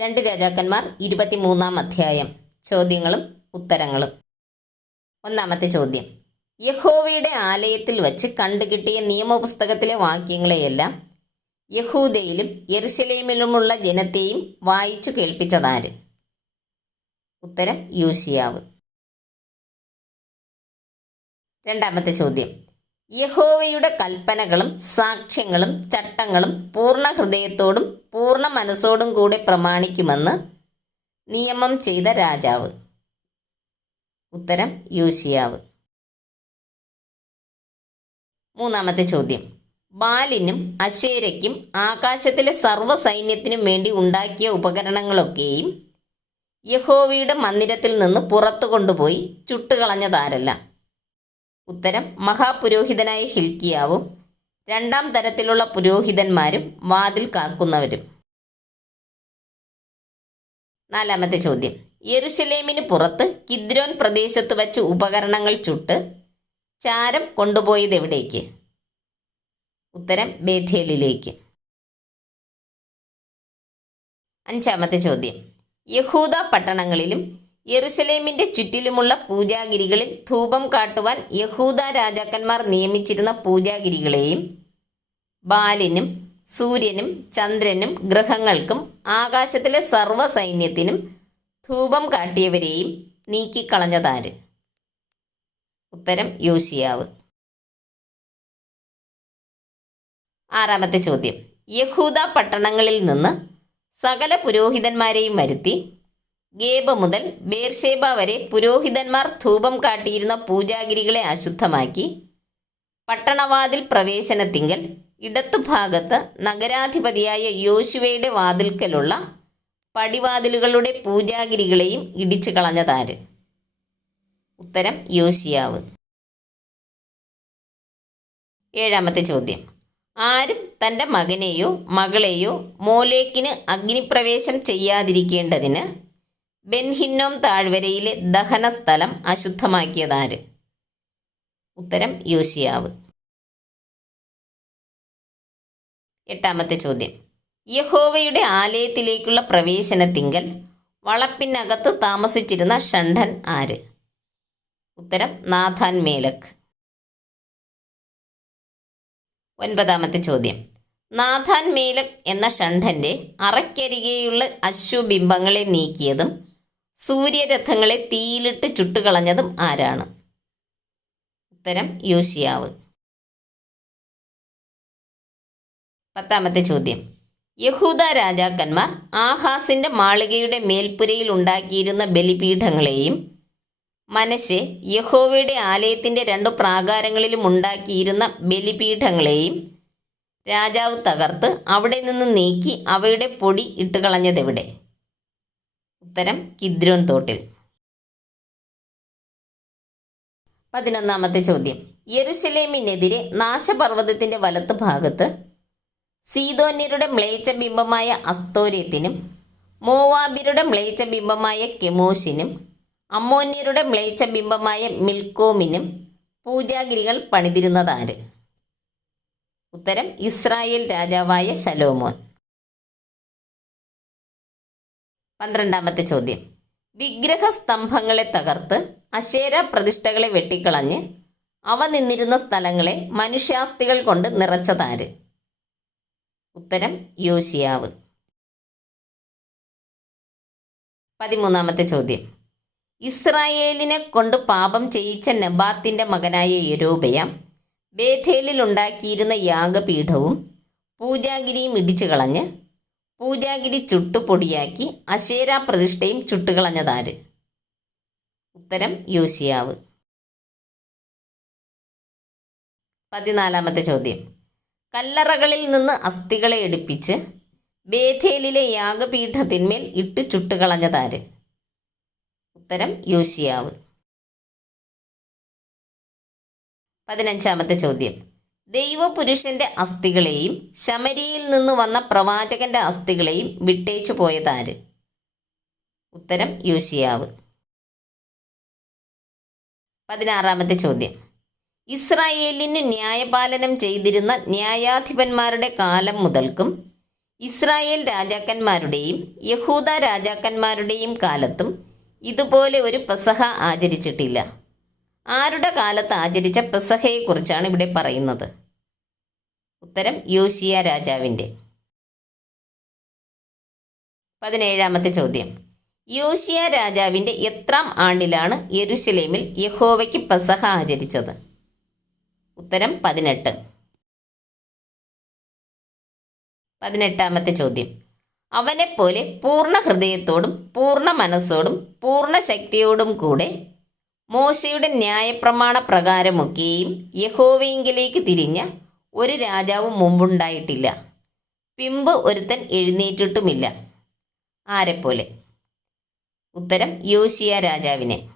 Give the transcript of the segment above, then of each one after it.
രണ്ട് രാജാക്കന്മാർ ഇരുപത്തിമൂന്നാം അധ്യായം. ചോദ്യങ്ങളും ഉത്തരങ്ങളും. ഒന്നാമത്തെ ചോദ്യം. യഹോവയുടെ ആലയത്തിൽ വച്ച് കണ്ടുകിട്ടിയ നിയമപുസ്തകത്തിലെ വാക്യങ്ങളെയെല്ലാം യഹൂദയിലും യെറുശലേമിലുമുള്ള ജനത്തെയും വായിച്ചു കേൾപ്പിച്ചതാര്? ഉത്തരം യൂഷിയാവ് രണ്ടാമത്തെ ചോദ്യം. യഹോവയുടെ കൽപ്പനകളും സാക്ഷ്യങ്ങളും ചട്ടങ്ങളും പൂർണ ഹൃദയത്തോടും പൂർണ മനസ്സോടും കൂടെ പ്രമാണിക്കുമെന്ന് നിയമം ചെയ്ത രാജാവ്. ഉത്തരം യൂഷിയാവ് മൂന്നാമത്തെ ചോദ്യം. ബാലിനും അശേരയ്ക്കും ആകാശത്തിലെ സർവ സൈന്യത്തിനും വേണ്ടി ഉണ്ടാക്കിയ ഉപകരണങ്ങളൊക്കെയും യഹോവയുടെ മന്ദിരത്തിൽ നിന്ന് പുറത്തു കൊണ്ടുപോയി ചുട്ടുകളഞ്ഞതാരല്ല. ഉത്തരം മഹാപുരോഹിതനായ ഹിൽക്കിയാവും. രണ്ടാം തരത്തിലുള്ള പുരോഹിതന്മാരും വാതിൽ കാക്കുന്നവരും. നാലാമത്തെ ചോദ്യം. യെരുശലേമിന് പുറത്ത് കിദ്രോൻ പ്രദേശത്ത് വച്ച് ഉപകരണങ്ങൾ ചുട്ട് ചാരം കൊണ്ടുപോയത് എവിടേക്ക്? ഉത്തരം ബേഥേലിലേക്ക്. അഞ്ചാമത്തെ ചോദ്യം. യഹൂദ പട്ടണങ്ങളിലും യെറുശലേമിന്റെ ചുറ്റിലുമുള്ള പൂജാഗിരികളിൽ ധൂപം കാട്ടുവാൻ യഹൂദ രാജാക്കന്മാർ നിയമിച്ചിരുന്ന പൂജാഗിരികളെയും ബാലിനും സൂര്യനും ചന്ദ്രനും ഗ്രഹങ്ങൾക്കും ആകാശത്തിലെ സർവസൈന്യത്തിനും ധൂപം കാട്ടിയവരെയും നീക്കിക്കളഞ്ഞതാര്? ഉത്തരം യോശിയാവ്. ആറാമത്തെ ചോദ്യം. യഹൂദ പട്ടണങ്ങളിൽ നിന്ന് സകല പുരോഹിതന്മാരെയും വരുത്തി ഗേബ മുതൽ ബേർഷേബ വരെ പുരോഹിതന്മാർ ധൂപം കാട്ടിയിരുന്ന പൂജാഗിരികളെ അശുദ്ധമാക്കി. പട്ടണവാതിൽ പ്രവേശനത്തിങ്കൽ ഇടത്തുഭാഗത്ത് നഗരാധിപതിയായ യോശുവയുടെ വാതിൽക്കലുള്ള പടിവാതിലുകളുടെ പൂജാഗിരികളെയും ഇടിച്ചു കളഞ്ഞതാര്? ഉത്തരം യോശിയാവ്. ഏഴാമത്തെ ചോദ്യം. ആരും തന്റെ മകനെയോ മകളെയോ മോലേക്കിന് അഗ്നിപ്രവേശം ചെയ്യാതിരിക്കേണ്ടതിന് ബെൻഹിന്നോം താഴ്വരയിലെ ദഹന സ്ഥലം അശുദ്ധമാക്കിയതാര്? ഉത്തരം യോശിയാവ്. എട്ടാമത്തെ ചോദ്യം. യഹോവയുടെ ആലയത്തിലേക്കുള്ള പ്രവേശനത്തിങ്കൽ വളപ്പിനകത്ത് താമസിച്ചിരുന്ന ഷണ്ഠൻ ആര്? ഉത്തരം നാഥാൻ മേലക് ഒൻപതാമത്തെ ചോദ്യം. നാഥാൻ മേലക് എന്ന ഷണ്ഠന്റെ അറയ്ക്കരികെയുള്ള അശ്വബിംബങ്ങളെ നീക്കിയതും സൂര്യരഥങ്ങളെ തീയിലിട്ട് ചുട്ടുകളഞ്ഞതും ആരാണ്? ഉത്തരം യോശിയാവ്. പത്താമത്തെ ചോദ്യം. യഹൂദ രാജാക്കന്മാർ ആഹാസിന്റെ മാളികയുടെ മേൽപ്പുരയിൽ ഉണ്ടാക്കിയിരുന്ന ബലിപീഠങ്ങളെയും മനശ്ശെ യഹോവയുടെ ആലയത്തിന്റെ രണ്ടു പ്രാകാരങ്ങളിലും ഉണ്ടാക്കിയിരുന്ന ബലിപീഠങ്ങളെയും രാജാവ് തകർത്ത് അവിടെ നിന്ന് നീക്കി അവയുടെ പൊടി ഇട്ടുകളഞ്ഞതെവിടെ? ഉത്തരം കിദ്രോൻ തോട്ടിൽ. പതിനൊന്നാമത്തെ ചോദ്യം. യെരുശലേമിനെതിരെ നാശപർവതത്തിന്റെ വലത്ത് ഭാഗത്ത് സീതോന്യരുടെ മ്ലേച്ച ബിംബമായ അസ്തോര്യത്തിനും മോവാബിരുടെ മ്ലേച്ച ബിംബമായ കെമോഷിനും അമ്മോന്യരുടെ മ്ലേച്ഛബിംബമായ മിൽക്കോമിനും പൂജാഗിരികൾ പണിതിരുന്നതാര്? ഉത്തരം ഇസ്രായേൽ രാജാവായ ശലോമോൻ. പന്ത്രണ്ടാമത്തെ ചോദ്യം. വിഗ്രഹ സ്തംഭങ്ങളെ തകർത്ത് അശേര പ്രതിഷ്ഠകളെ വെട്ടിക്കളഞ്ഞ് അവ നിന്നിരുന്ന സ്ഥലങ്ങളെ മനുഷ്യാസ്ഥികൾ കൊണ്ട് നിറച്ചതാര്? ഉത്തരം യോശിയാവ്. പതിമൂന്നാമത്തെ ചോദ്യം. ഇസ്രായേലിനെ കൊണ്ട് പാപം ചെയ്യിച്ച നബാത്തിന്റെ മകനായ യരോബയാം ബേഥേലിൽ ഉണ്ടാക്കിയിരുന്ന യാഗപീഠവും പൂജാഗിരിയും ഇടിച്ചു കളഞ്ഞ് പൂജാഗിരി ചുട്ടുപൊടിയാക്കി അശേര പ്രതിഷ്ഠയും ചുട്ടുകളഞ്ഞതാര്? ഉത്തരം യോശിയാവ്. പതിനാലാമത്തെ ചോദ്യം. കല്ലറകളിൽ നിന്ന് അസ്ഥികളെ എടുപ്പിച്ച് ബേഥേലിലെ യാഗപീഠത്തിന്മേൽ ഇട്ട് ചുട്ടുകളഞ്ഞതാര്? ഉത്തരം യോശിയാവ്. പതിനഞ്ചാമത്തെ ചോദ്യം. ദൈവപുരുഷന്റെ അസ്ഥികളെയും ശമരിയിൽ നിന്ന് വന്ന പ്രവാചകന്റെ അസ്ഥികളെയും വിട്ടേച്ചു പോയതാര്? ഉത്തരം യോശിയാവ്. പതിനാറാമത്തെ ചോദ്യം. ഇസ്രായേലിന് ന്യായപാലനം ചെയ്തിരുന്ന ന്യായാധിപന്മാരുടെ കാലം മുതൽക്കും ഇസ്രായേൽ രാജാക്കന്മാരുടെയും യഹൂദ രാജാക്കന്മാരുടെയും കാലത്തും ഇതുപോലെ ഒരു പെസഹ ആചരിച്ചിട്ടില്ല. ആരുടെ കാലത്ത് ആചരിച്ച പെസഹയെക്കുറിച്ചാണ് ഇവിടെ പറയുന്നത്? ഉത്തരം യോശിയ രാജാവിന്റെ പതിനേഴാമത്തെ ചോദ്യം. യോശിയ രാജാവിന്റെ എത്രാം ആണ്ടിലാണ് യെരുശലേമിൽ യഹോവയ്ക്ക് പസഹ ആചരിച്ചത്? ഉത്തരം പതിനെട്ട്. പതിനെട്ടാമത്തെ ചോദ്യം. അവനെപ്പോലെ പൂർണ ഹൃദയത്തോടും പൂർണ മനസ്സോടും പൂർണ ശക്തിയോടും കൂടെ മോശയുടെ ന്യായപ്രമാണ പ്രകാരമൊക്കെയും യഹോവയെങ്കിലേക്ക് തിരിഞ്ഞ ഒരു രാജാവും മുമ്പുണ്ടായിട്ടില്ല. പിമ്പ് ഒരുത്തൻ എഴുന്നേറ്റിട്ടുമില്ല. ആരെപ്പോലെ? ഉത്തരം യോശിയ രാജാവിനെ.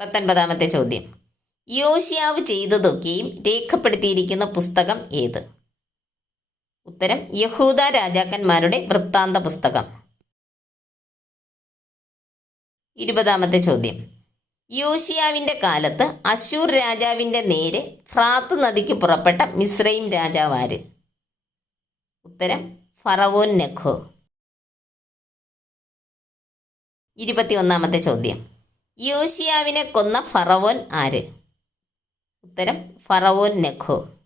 പത്തൊൻപതാമത്തെ ചോദ്യം. യോശിയാവ് ചെയ്തതൊക്കെയും രേഖപ്പെടുത്തിയിരിക്കുന്ന പുസ്തകം ഏത്? ഉത്തരം യഹൂദ രാജാക്കന്മാരുടെ വൃത്താന്ത പുസ്തകം. ഇരുപതാമത്തെ ചോദ്യം. യോശിയാവിന്റെ കാലത്ത് അശൂർ രാജാവിന്റെ നേരെ ഫ്രാത്ത് നദിക്ക് പുറപ്പെട്ട മിസ്രൈം രാജാവാര് ഉത്തരം ഫറവോൻ നെഖോ. ഇരുപത്തിയൊന്നാമത്തെ ചോദ്യം. യോശിയാവിനെ കൊന്ന ഫറവോൻ ആര്? ഉത്തരം ഫറവോൻ നെഖോ.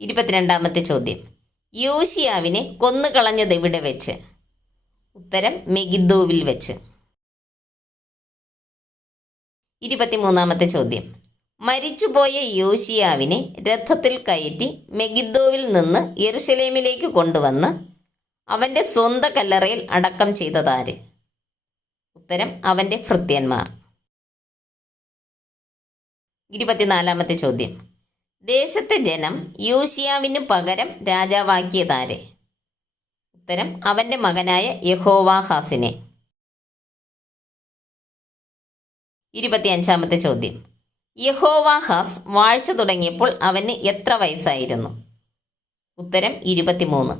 ഇരുപത്തിരണ്ടാമത്തെ ചോദ്യം. യോശിയാവിനെ കൊന്നുകളഞ്ഞത് എവിടെ വെച്ച്? ഉത്തരം മെഗിദ്ദോവിൽ വെച്ച്. ഇരുപത്തിമൂന്നാമത്തെ ചോദ്യം. മരിച്ചുപോയ യോശിയാവിനെ രഥത്തിൽ കയറ്റി മെഗിദ്ദോവിൽ നിന്ന് യെറുശലേമിലേക്ക് കൊണ്ടുവന്ന് അവന്റെ സ്വന്തം കല്ലറയിൽ അടക്കം ചെയ്തതാര്? ഉത്തരം അവന്റെ ഭൃത്യന്മാർ. ഇരുപത്തിനാലാമത്തെ ചോദ്യം. ദേശത്തെ ജനം യൂഷിയാവിന് പകരം രാജാവാക്കിയതാര്? ഉത്തരം അവന്റെ മകനായ യഹോവാഹാസിനെ. ഇരുപത്തിയഞ്ചാമത്തെ ചോദ്യം. യഹോവാഹാസ് വാഴ്ച തുടങ്ങിയപ്പോൾ അവന് എത്ര വയസ്സായിരുന്നു? ഉത്തരം ഇരുപത്തിമൂന്ന്.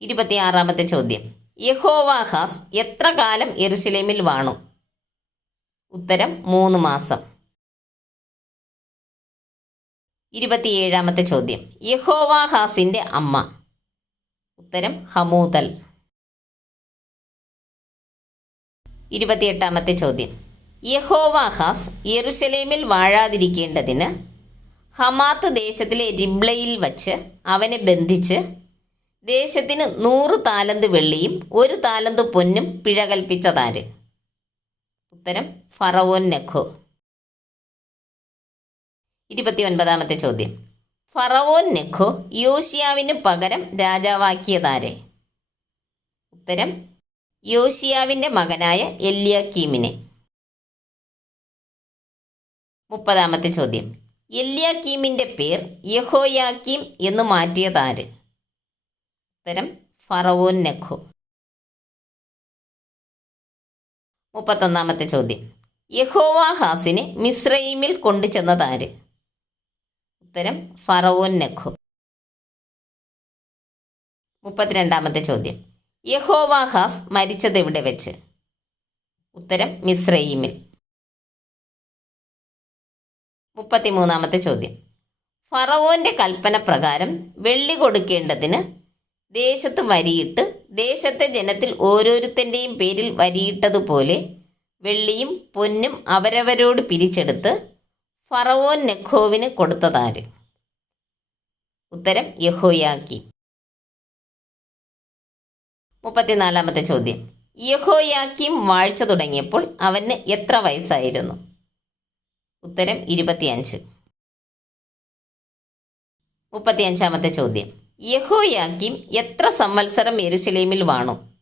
ഇരുപത്തിയാറാമത്തെ ചോദ്യം. യഹോവാഹാസ് എത്ര കാലം എറുസലേമിൽ വാണു? ഉത്തരം മൂന്ന് മാസം. ഇരുപത്തിയേഴാമത്തെ ചോദ്യം. യഹോവാഹാസിന്റെ അമ്മ. ഉത്തരം ഹമൂതൽ ഇരുപത്തിയെട്ടാമത്തെ ചോദ്യം. യഹോവാഹാസ് യെറുശലേമിൽ വാഴാതിരിക്കേണ്ടതിന് ഹമാത്ത് ദേശത്തിലെ രിബ്ലയിൽ വച്ച് അവനെ ബന്ധിച്ച് ദേശത്തിന് നൂറ് താലന്ത് വെള്ളിയും ഒരു താലന്ത് പൊന്നും പിഴ കൽപ്പിച്ചതാര്? ഉത്തരം ഫറവോൻ നെഖോ. ഇരുപത്തിയൊൻപതാമത്തെ ചോദ്യം. ഫറവോൻ നെഖോ യോഷിയാവിന് പകരം രാജാവാക്കിയതാരെ? ഉത്തരം യോശിയാവിന്റെ മകനായ എല്യാക്കീമിനെ. മുപ്പതാമത്തെ ചോദ്യം. എല്യാക്കീമിന്റെ പേർ യഹോയാക്കീം എന്ന് മാറ്റിയതാര്? ഉത്തരം ഫറവോൻ നെഖോ. മുപ്പത്തൊന്നാമത്തെ ചോദ്യം. യഹോവാഹാസിനെ മിസ്രൈമിൽ കൊണ്ടുചെന്നതാര്? ഉത്തരം ഫറവോൻ നഖു. മുപ്പത്തിരണ്ടാമത്തെ ചോദ്യം. യഹോവാഹാസ് മരിച്ചത് എവിടെ വെച്ച്? ഉത്തരം മിസ്രൈമിൽ മുപ്പത്തിമൂന്നാമത്തെ ചോദ്യം. ഫറവോന്റെ കൽപ്പന പ്രകാരം വെള്ളി കൊടുക്കേണ്ടതിന് ദേശത്ത് വരിയിട്ട് ദേശത്തെ ജനത്തിൽ ഓരോരുത്തന്റെയും പേരിൽ വരിയിട്ടതുപോലെ വെള്ളിയും പൊന്നും അവരവരോട് പിരിച്ചെടുത്ത് ഫറവോൻ നെഖോവിന് കൊടുത്തതാര്? ഉത്തരം യഹോയാക്കി. മുപ്പത്തിനാലാമത്തെ ചോദ്യം. യഹോയാക്കിം വാഴ്ച തുടങ്ങിയപ്പോൾ അവന് എത്ര വയസ്സായിരുന്നു? ഉത്തരം ഇരുപത്തിയഞ്ച്. മുപ്പത്തിയഞ്ചാമത്തെ ചോദ്യം. യഹോയാക്കിം എത്ര സംവത്സരം എരുശലേമിൽ വാണു?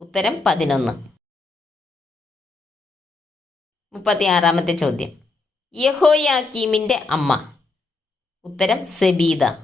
ഉത്തരം പതിനൊന്ന്. മുപ്പത്തിയാറാമത്തെ ചോദ്യം. യഹോയാക്കീമിന്റെ അമ്മ. ഉത്തരം സെബീദ.